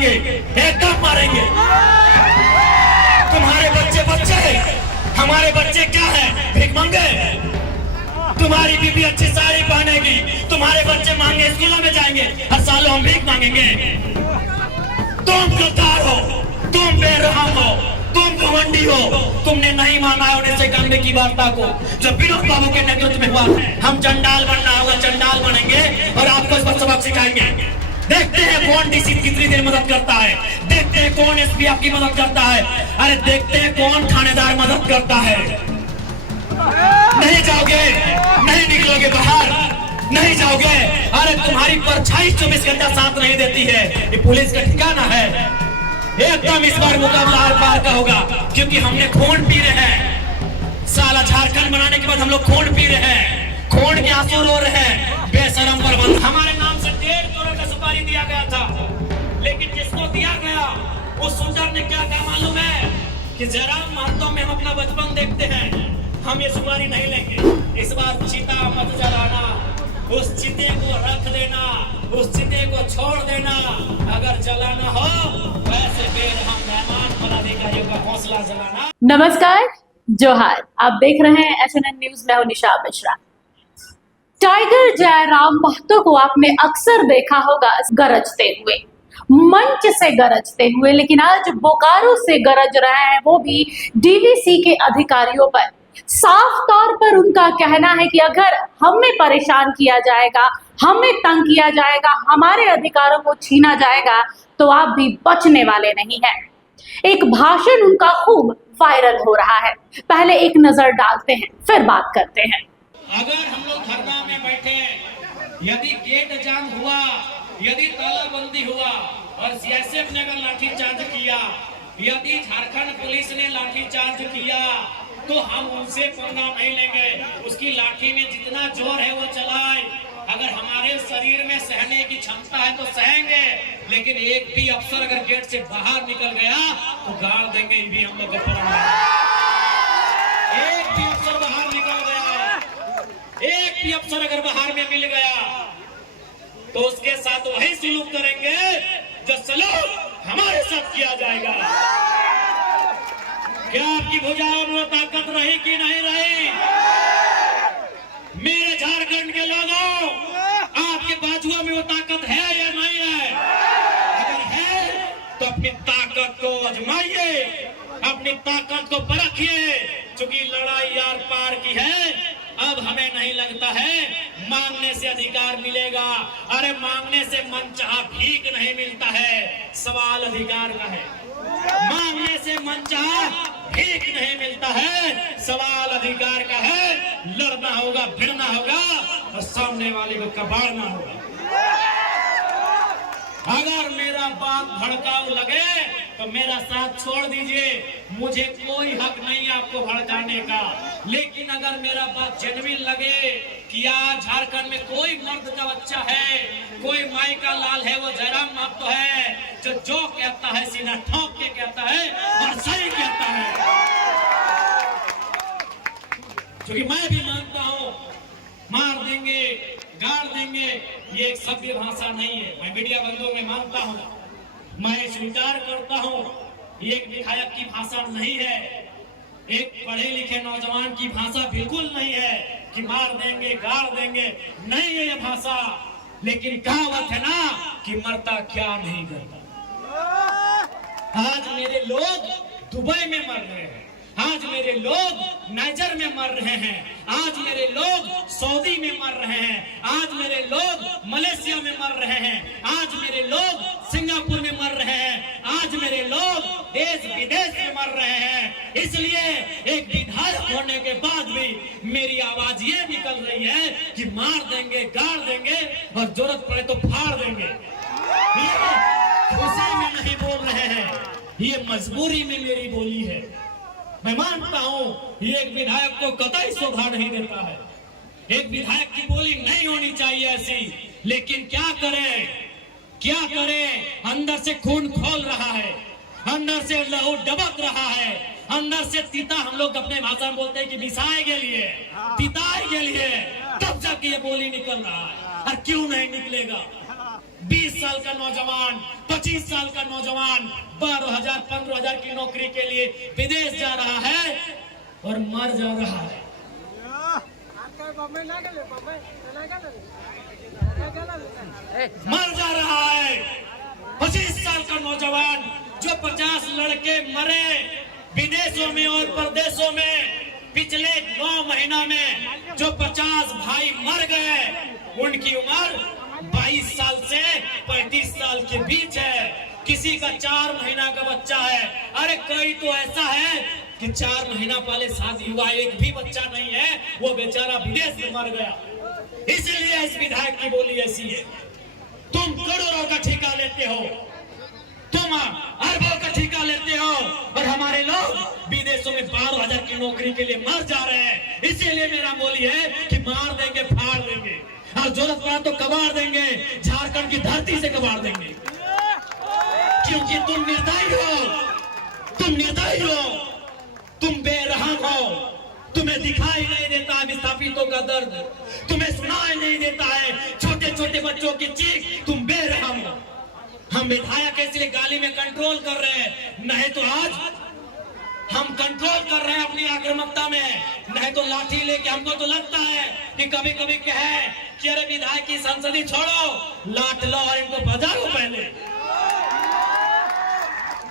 मारेंगे, एकदम मारेंगे। तुम्हारे बच्चे हमारे बच्चे क्या है? भीख मंगे। तुम्हारी बीबी अच्छी साड़ी पहनेगी, तुम्हारे बच्चे मांगे स्कूलों में जाएंगे, हर साल हम भीख मांगेंगे। तुम गद्दार हो, तुम बेरहम हो, तुम घमंडी हो। तुमने नहीं माना है 1991 की वार्ता को, जो विनोद बाबू के नेतृत्व में हुआ। हम चंडाल बनना होगा, चंडाल बनेंगे और आपको इस पर सबक सिखाएंगे। देखते हैं कौन डीसी कितनी देर मदद करता है, देखते हैं कौन एसपी आपकी मदद करता है, अरे देखते हैं कौन थानेदार मदद करता है। नहीं जाओगे, नहीं निकलोगे बाहर, नहीं जाओगे। अरे तुम्हारी परछाई 24 घंटा साथ नहीं देती है, ये पुलिस का ठिकाना है। एकदम इस बार मुकाबला आर पार का होगा, क्योंकि हमने खून पी रहे हैं। साला झारखंड बनाने के बाद हम लोग खून पी रहे हैं, खून के आंसू रो रहे हैं। बेशरम प्रबंध, हमारे नाम से 1.5 करोड़ का सुपारी दिया गया था, लेकिन जिसको दिया गया उस सुंदर ने क्या कहा मालूम है? कि जयराम महतो में हम अपना बचपन देखते हैं, हम ये सुपारी नहीं लेंगे। इस बार चीता मत जलाना, उस चीते को रख देना, उस चीते को छोड़ देना। अगर जलाना हो वैसे बेरहम मेहमान पदाधिकारियों का हौसला जलाना। नमस्कार, जोहार। आप देख रहे हैं SNN न्यूज। मैं हूं निशा मिश्रा। टाइगर जयराम महतो को आपने अक्सर देखा होगा गरजते हुए, मंच से गरजते हुए, लेकिन आज बोकारो से गरज रहे हैं, वो भी DVC के अधिकारियों पर। साफ तौर पर उनका कहना है कि अगर हमें परेशान किया जाएगा, हमें तंग किया जाएगा, हमारे अधिकारों को छीना जाएगा, तो आप भी बचने वाले नहीं हैं। एक भाषण उनका खूब वायरल हो रहा है। पहले एक नजर डालते हैं, फिर बात करते हैं। अगर हम लोग धरना में बैठे, यदि गेट जाम हुआ, यदि तालाबंदी हुआ और सीएसएफ ने अगर लाठीचार्ज किया, यदि झारखंड पुलिस ने लाठीचार्ज किया, तो हम उनसे पंगा नहीं लेंगे। उसकी लाठी में जितना जोर है वो चलाए। अगर हमारे शरीर में सहने की क्षमता है तो सहेंगे, लेकिन एक भी अफसर अगर गेट से बाहर निकल गया तो गाड़ देंगे। ये भी हम लोग का परम है। एक भी अफसर बाहर निकल गया, एक भी अफसर अगर बाहर में मिल गया तो उसके साथ वही सलूक करेंगे जो सलूक हमारे साथ किया जाएगा। क्या आपकी भुजाओं में ताकत रही कि नहीं रही? मेरे झारखंड के लोगों, आपके बाजुओं में वो ताकत है या नहीं है? अगर है तो अपनी ताकत को आजमाइए, अपनी ताकत को परखिए। चूंकि लड़ाई यार पार की है, अब हमें नहीं लगता है मांगने से अधिकार मिलेगा। अरे मांगने से मनचाहा भीख नहीं मिलता है, सवाल अधिकार का है। मांगने से मनचाहा भीख नहीं मिलता है, सवाल अधिकार का है। लड़ना होगा, भिड़ना होगा और सामने वाले को कबाड़ना होगा। अगर मेरा बात भड़काऊ लगे तो मेरा साथ छोड़ दीजिए, मुझे कोई हक नहीं आपको भड़काने का। लेकिन अगर मेरा बात जेन्युइन लगे कि आज झारखंड में कोई मर्द का बच्चा है, कोई माई का लाल है, वो जयराम महतो है, जो कहता है सीना ठोक के कहता है और सही कहता है। क्योंकि मैं भी मानता हूं मार देंगे, गाड़ देंगे, ये एक सभ्य भाषा नहीं है। मैं मीडिया बंधुओं में मानता हूं, मैं स्वीकार करता हूं, ये एक विधायक की भाषा नहीं है, एक पढ़े लिखे नौजवान की भाषा बिल्कुल नहीं है कि मार देंगे, गाड़ देंगे, नहीं है ये भाषा। लेकिन कहावत है ना कि मरता क्या नहीं करता। आज मेरे लोग दुबई में मर रहे हैं, आज मेरे लोग नाइजर में मर रहे हैं, आज मेरे लोग सऊदी में मर रहे हैं, आज मेरे लोग मलेशिया में मर रहे हैं, आज मेरे लोग सिंगापुर में मर रहे हैं, आज मेरे लोग देश विदेश में मर रहे हैं। इसलिए एक विधायक होने के बाद भी मेरी आवाज ये निकल रही है कि मार देंगे, गाड़ देंगे और जरूरत पड़े तो फाड़ देंगे। खुशी में नहीं बोल रहे हैं, ये मजबूरी में मेरी बोली है। मैं मानता हूं ये एक विधायक को कतई शोभा नहीं देता है, एक विधायक की बोली नहीं होनी चाहिए ऐसी। लेकिन क्या करें, क्या करें? अंदर से खून खोल रहा है, अंदर से लहू डबक रहा है, अंदर से तीता, हम लोग अपने भाषा में बोलते हैं कि बिसाए के लिए, तिताए के लिए, तब जाके ये बोली निकल रहा है। और क्यों नहीं निकलेगा? 20 साल का नौजवान, 25 साल का नौजवान 12,000 15,000 की नौकरी के लिए विदेश जा रहा है और मर जा रहा है। मर जा रहा है 25 साल का नौजवान, जो 50 लड़के मरे विदेशों में और परदेशों में पिछले 9 महीना में, जो 50 भाई मर गए, उनकी उम्र 22 साल से 35 साल के बीच है। किसी का 4 महीना का बच्चा है। अरे कोई तो ऐसा है कि 4 महीना पहले शादी हुआ, एक भी बच्चा नहीं है, वो बेचारा विदेश में मर गया। इसलिए इस विधायक की बोली ऐसी है, तुम करोड़ों का ठेका लेते हो, तुम अरबों का ठेका लेते हो और हमारे लोग विदेशों में 12,000 की नौकरी के लिए मर जा रहे हैं। इसीलिए मेरा बोली है कि मार देंगे, फाड़ देंगे, और जरूरत पड़ा तो कबाड़ देंगे, झारखंड की धरती से कबाड़ देंगे, क्योंकि तुम निर्दयी हो, तुम निर्दयी हो, तुम बेरहम हो। तुम्हें दिखाई नहीं देता है विस्थापितों का दर्द, तुम्हें सुनाई नहीं देता है छोटे छोटे बच्चों की चीख, तुम बेरहम हो। हम विधायक इसलिए गाली में कंट्रोल कर रहे हैं, नहीं तो आज हम कंट्रोल कर रहे हैं अपनी आक्रामकता में, नहीं तो लाठी लेके हमको तो लगता है कि कभी कभी कहे कि अरे विधायक की संसदी छोड़ो, लाठ लो और इनको बजाओ पहले।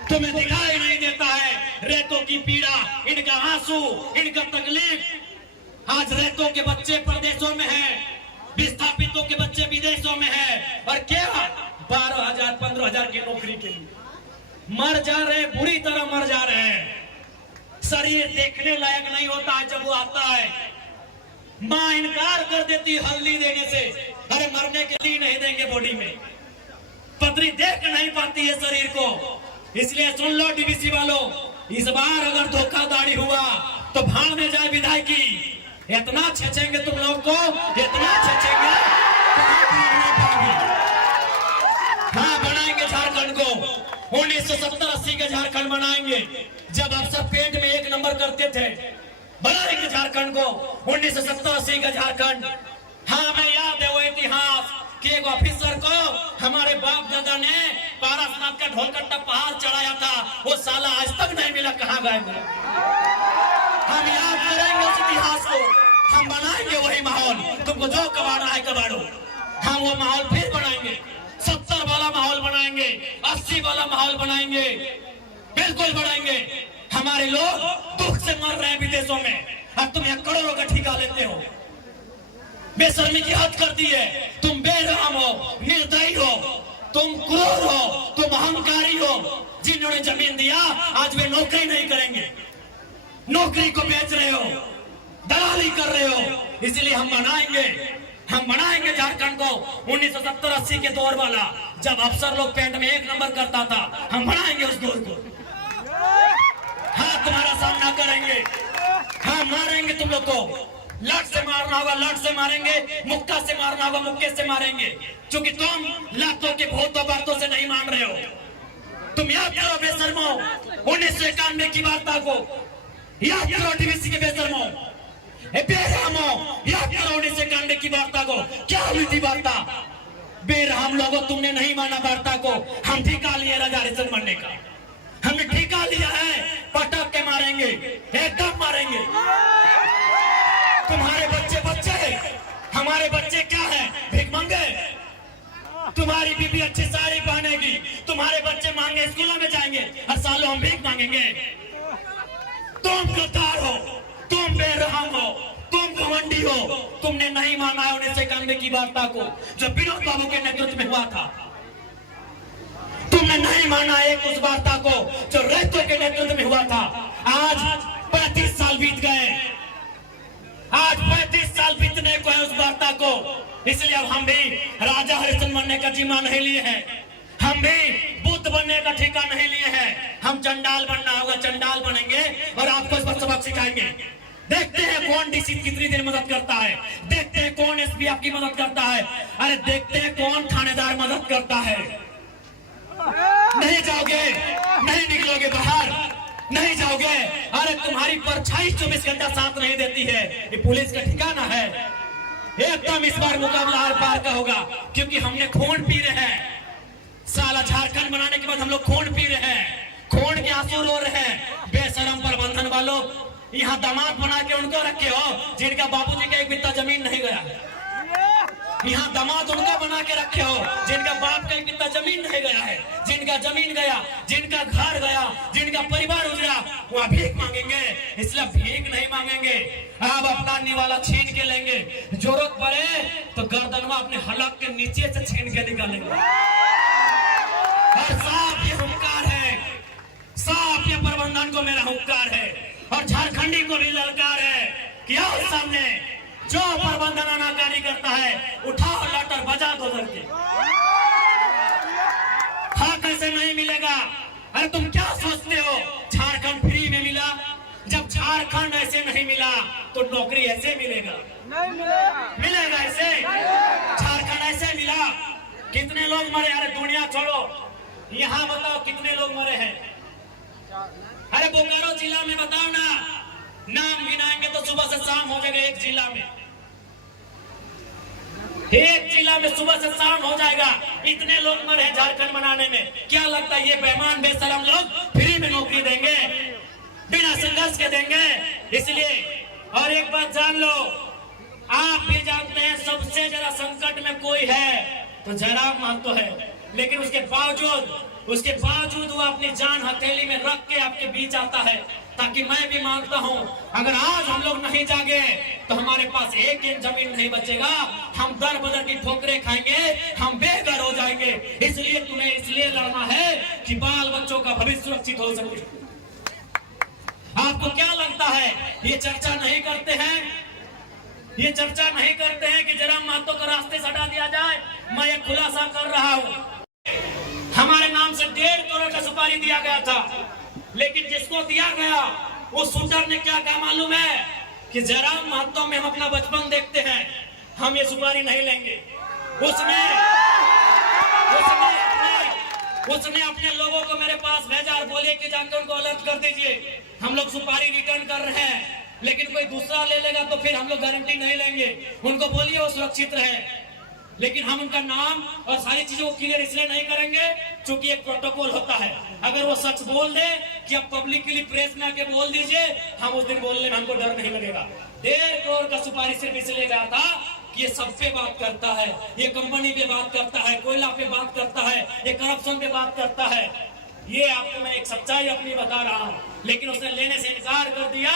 तुम्हें दिखाई नहीं देता है रेतों की पीड़ा, इनका आंसू, इनका तकलीफ। आज रेतों के बच्चे प्रदेशों में हैं, विस्थापितों के बच्चे विदेशों में हैं, और क्या 12,000 15,000 की नौकरी के लिए मर जा रहे, बुरी तरह मर जा रहे हैं। शरीर देखने लायक नहीं होता है जब वो आता है, मां इनकार कर देती हल्दी देने से, अरे मरने के लिए नहीं देंगे बॉडी में, पतरी देख नहीं पाती है शरीर को। इसलिए सुन लो डीवीसी वालों, इस बार अगर धोखाधड़ी हुआ तो भाड़ में जाए विधायकी, इतना छेचेंगे तुम लोग को, इतना छेचेंगे। हाँ, बनाएंगे झारखंड को 1970-80 का झारखंड बनाएंगे, जब अफसर पेट में 1 नंबर करते थे। बनाएंगे झारखंड को 1970-80 का झारखंड। हाँ, मैं याद है वो इतिहास कि एक ऑफिसर को हमारे बाप दादा ने पारसनाथ का ढोलकट्टा पहाड़ चढ़ाया था, वो साला आज तक नहीं मिला, कहाँ गए मिला। हम याद करेंगे उस इतिहास को, हम बनाएंगे वही माहौल, तुमको जो कबाड़ना है कबाड़ो, हम वो माहौल फिर बनाएंगे, 70 वाला माहौल बनाएंगे, 80 वाला माहौल बनाएंगे, बिल्कुल बनाएंगे। हमारे लोग दुख से मर रहे हैं विदेशों में, अब तुम यहाँ करोड़ों का ठेका लेते हो, बेशर्मी की हद कर दी है। तुम बेरहम हो, निर्दयी हो, तुम क्रूर हो, तुम अहंकारी हो। जिन्होंने जमीन दिया आज वे नौकरी नहीं करेंगे, नौकरी को बेच रहे हो, दलाली कर रहे हो। इसलिए हम बनाएंगे झारखंड को 1970-80 के दौर वाला, जब अफसर लोग पेंट में 1 नंबर करता था, हम बनाएंगे उस दौर को। हाँ, तुम्हारा सामना करेंगे, हाँ मारेंगे तुम लोग को, लट से मारना होगा लट से मारेंगे, मुक्का से मारना होगा मुक्के से मारेंगे, क्योंकि तुम लातों के भूतों बातों से नहीं मान रहे हो। तुम याद करो बेशर्मो 1991 की वार्ता को, याद करो डीवीसी के बेशर्मो, बेरहमो, याद करो 1991 की वार्ता को। क्या हुई थी वार्ता? बेरहम लोगों, तुमने नहीं माना वार्ता को। हम ठेका लिए राजा रिशन बनने का, हमने ठेका लिया है, पटक के मारेंगे, एकदम मारेंगे। तुम्हारे बच्चे हमारे बच्चे क्या है? भीख मांगे। तुम्हारी बीबी अच्छी साड़ी पहनेगी, तुम्हारे बच्चे मांगे स्कूलों में जाएंगे, हर साल हम भीख मांगेंगे। तुम गद्दार हो, तुम बेरहम हो, तुम घमंडी हो। तुमने नहीं माना है 1991 की वार्ता को, जो विनोद बाबू के नेतृत्व में हुआ था। तुमने नहीं माना एक उस वार्ता को जो रेतो के नेतृत्व में हुआ था। आज 35 साल बीत गए, आज 35 साल बीतने को है उस वार्ता को। इसलिए अब हम भी राजा हरिश्चंद्र बनने का जिम्मा नहीं लिए हैं, हम भी बुद्ध बनने का ठेका नहीं लिए हैं। हम चंडाल बनना होगा, चंडाल बनेंगे और आपको इस पर सबक सिखाएंगे। देखते हैं कौन डीसी कितनी देर मदद करता है, देखते हैं कौन एसपी आपकी मदद करता है, अरे देखते हैं कौन थानेदार मदद करता है। नहीं जाओगे, नहीं निकलोगे बाहर, नहीं जाओगे। अरे तुम्हारी परछाई 24 घंटा साथ नहीं देती है, ये पुलिस का ठिकाना है। एकदम इस बार मुकाबला आर पार का होगा, क्योंकि हमने खून पी रहे हैं। साला झारखंड बनाने के बाद हम लोग खून पी रहे हैं, खून के आंसू रो रहे हैं। बेशरम प्रबंधन वालों, यहाँ दामाद बना के उनको रखे हो जिनका बापूजी का एक बित्ता जमीन नहीं गया। यहाँ दामाद उनका बना के रखे हो जिनका बाप का एक बित्ता जमीन नहीं गया है। जिनका जमीन गया, जिनका घर गया, जिनका परिवार उजड़ा, वह भीख मांगेंगे। इसलिए भीख नहीं मांगेंगे, अब अपना निवाला छीन के लेंगे। जरूरत पड़े तो गर्दनवा अपने हलक के नीचे से छीन के निकालेंगे। और साफ ये हुंकार है, साफ ये प्रबंधन को मेरा हुंकार है और झारखंडी को भी ललकार है कि आओ सामने, जो प्रबंधन अनाकारी करता है उठाओ लटर बजा दो करके। हाँ, कैसे नहीं मिलेगा? अरे तुम क्या सोचते हो झारखंड फ्री में मिला? जब झारखंड ऐसे नहीं मिला तो नौकरी ऐसे मिलेगा? नहीं मिलेगा ऐसे। झारखंड ऐसे मिला, कितने लोग मरे? अरे दुनिया छोड़ो, यहाँ बताओ कितने लोग मरे हैं? अरे बोकारो जिला में बताओ ना, नाम गिनाएंगे तो सुबह से शाम हो जाएगा। एक जिला में सुबह से शाम हो जाएगा। इतने लोग मरे हैं झारखंड बनाने में। क्या लगता है ये बेईमान बेशरम लोग फ्री में नौकरी देंगे? बिना संघर्ष के देंगे? इसलिए और एक बात जान लो, आप भी जानते हैं सबसे ज्यादा संकट में कोई है तो जयराम महतो है। लेकिन उसके बावजूद वो अपनी जान हथेली में रख के आपके बीच आता है, ताकि मैं भी मांगता हूं, अगर आज हम लोग नहीं जागे तो हमारे पास एक जमीन नहीं बचेगा। हम दर बदर की ठोकरें खाएंगे, हम बेघर हो जाएंगे। इसलिए तुम्हें इसलिए लड़ना है कि बाल बच्चों का भविष्य सुरक्षित हो सके। आपको क्या लगता है ये चर्चा नहीं करते हैं? ये चर्चा नहीं करते हैं कि जयराम महतो को रास्ते से हटा दिया जाए? मैं ये खुलासा कर रहा हूं, हमारे नाम से 1.5 करोड़ का सुपारी दिया गया था, लेकिन जिसको दिया गया उस शूटर ने क्या कहा मालूम है? कि जयराम महतो में हम अपना बचपन देखते हैं, हम ये सुपारी नहीं लेंगे। उसने अपने लोगों को मेरे पास भेजा और बोले कि जाकर उनको अलर्ट कर दीजिए, हम लोग सुपारी रिटर्न कर रहे हैं। लेकिन कोई दूसरा ले लेगा तो फिर हम लोग गारंटी नहीं लेंगे। उनको बोलिए वो सुरक्षित रहे, लेकिन हम उनका नाम और सारी चीजों को क्लियर इसलिए नहीं करेंगे क्योंकि एक प्रोटोकॉल होता है। अगर वो सच बोल दे कि अब पब्लिकली प्रेस में आके बोल दीजिए, हम उस दिन बोलने में हमको डर नहीं लगेगा। 1.5 करोड़ का सुपारी सिर्फ इसलिए गया था कि ये सब पे बात करता है, ये कंपनी पे बात करता है, कोयला पे बात करता है, ये करप्शन पे बात करता है। ये आपको मैं एक सच्चाई अपनी बता रहा हूँ। लेकिन उसने लेने से इनकार कर दिया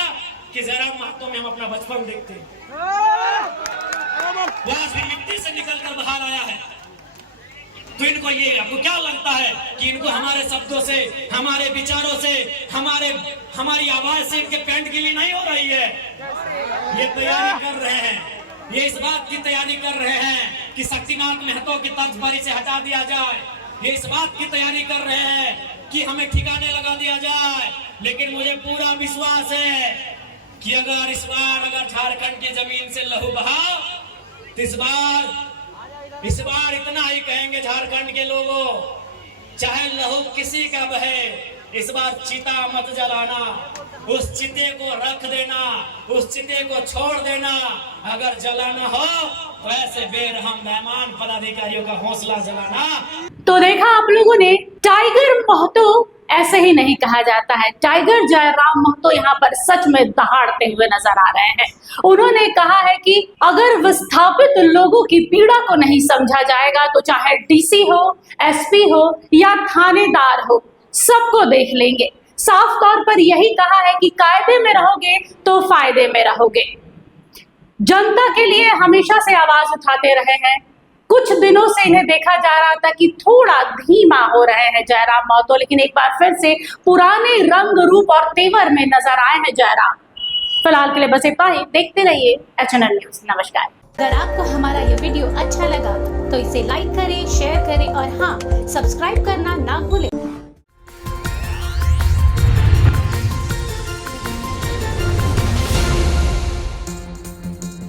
कि जयराम महतो में हम अपना बचपन देखते हैं। वहां से मिट्टी से निकलकर बाहर आया है। तो इनको ये, आपको क्या लगता है कि इनको हमारे शब्दों से, हमारे विचारों से, हमारी आवाज से इनके पैंट गिली नहीं हो रही है? ये तैयारी कर रहे हैं, ये इस बात की तैयारी कर रहे हैं कि शक्तिनाथ महतो की तर्जबारी से हटा दिया जाए। ये इस बात की तैयारी कर रहे हैं कि हमें ठिकाने लगा दिया जाए। लेकिन मुझे पूरा विश्वास है कि अगर इस बार झारखंड की जमीन से लहू बहा तो इस बार इतना ही कहेंगे झारखंड के लोगों, चाहे लहू किसी का बहे, इस बार चिता मत जलाना, उस चिते को रख देना, उस चिते को छोड़ देना। अगर जलाना हो तो ऐसे बेरहम मेहमान पदाधिकारियों का हौसला जलाना। तो देखा आप लोगों ने, टाइगर महतो ऐसे ही नहीं कहा जाता है। टाइगर जयराम महतो यहाँ पर सच में दहाड़ते हुए नजर आ रहे हैं। उन्होंने कहा है कि अगर विस्थापित लोगों की पीड़ा को नहीं समझा जाएगा तो चाहे डीसी हो, एसपी हो या थानेदार हो, सबको देख लेंगे। साफ तौर पर यही कहा है कि कायदे में रहोगे तो फायदे में रहोगे। जनता के लिए हमेशा से आवाज उठाते रहे हैं। कुछ दिनों से इन्हें देखा जा रहा था कि थोड़ा धीमा हो रहे हैं जयराम महतो, लेकिन एक बार फिर से पुराने रंग रूप और तेवर में नजर आए हैं जयराम। फिलहाल के लिए बस इतना ही। देखते रहिए एचएनएन न्यूज। नमस्कार। अगर आपको हमारा ये वीडियो अच्छा लगा तो इसे लाइक करें, शेयर करें और हाँ, सब्सक्राइब करना ना भूलें।